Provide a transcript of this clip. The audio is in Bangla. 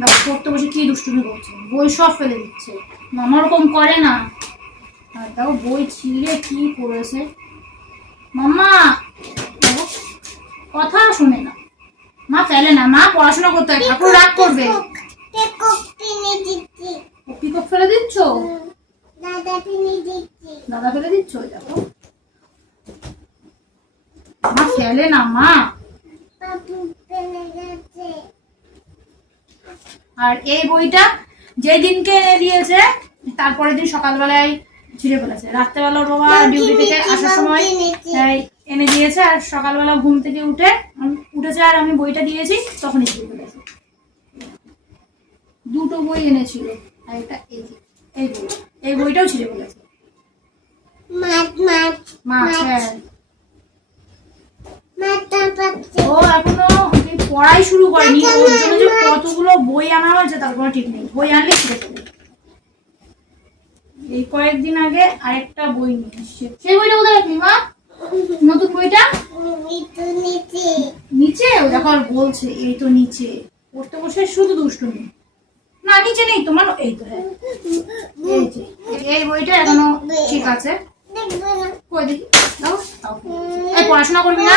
দেখো পড়তে বসে কি দুষ্টুমি করছে, বই সব ফেলে দিচ্ছে। মামা ওরকম করে না। আর দেখো বই ছিঁড়ে কি করেছে। মাম্মা দেখো কথা শোনে না। মা ফেলে না, মা পড়াশোনা করতে হয়, ঠাকুর রাগ করবে। পিকক ফেলে দিচ্ছ? দাদা ফেলে দিচ্ছ? দেখো মা ফেলে না মা। আর এই বইটা যেদিনকে এনে দিয়েছে তারপরের দিন সকালবেলায় ছিঁড়ে ফেলেছে। রাত্রেবেলা ওর বাবা ডিউটি থেকে আসার সময় এনে দিয়েছে, আর সকালবেলা ঘুম থেকে উঠেছে আর আমি বইটা দিয়েছি তখনই ছিঁড়ে ফেলেছে। দুটো বই এনেছিল, আর এটা এই বইটাও ছিঁড়ে ফেলেছে। ও এখনো পড়াই শুরু করেনি, ওর জন্য যে কতগুলো বই আনা হয়েছে তার কোনো ঠিক নেই। বই আনলে ছিঁড়ে ফেলে। এই কয়েকদিন আগে আরেকটা বই নিয়ে এসছে। সেই বইটা কোথায় রাখবি মা? নতুন বইটা নিচে। ও দেখো আর বলছে এই তো নিচে। পড়তে বসে শুধু দুষ্টুমি। না নিচে নেই তোমার, এই তো হ্যাঁ এই বইটা এখনো ঠিক আছে। কই দেখি, দাও। এই পড়াশোনা করবি না?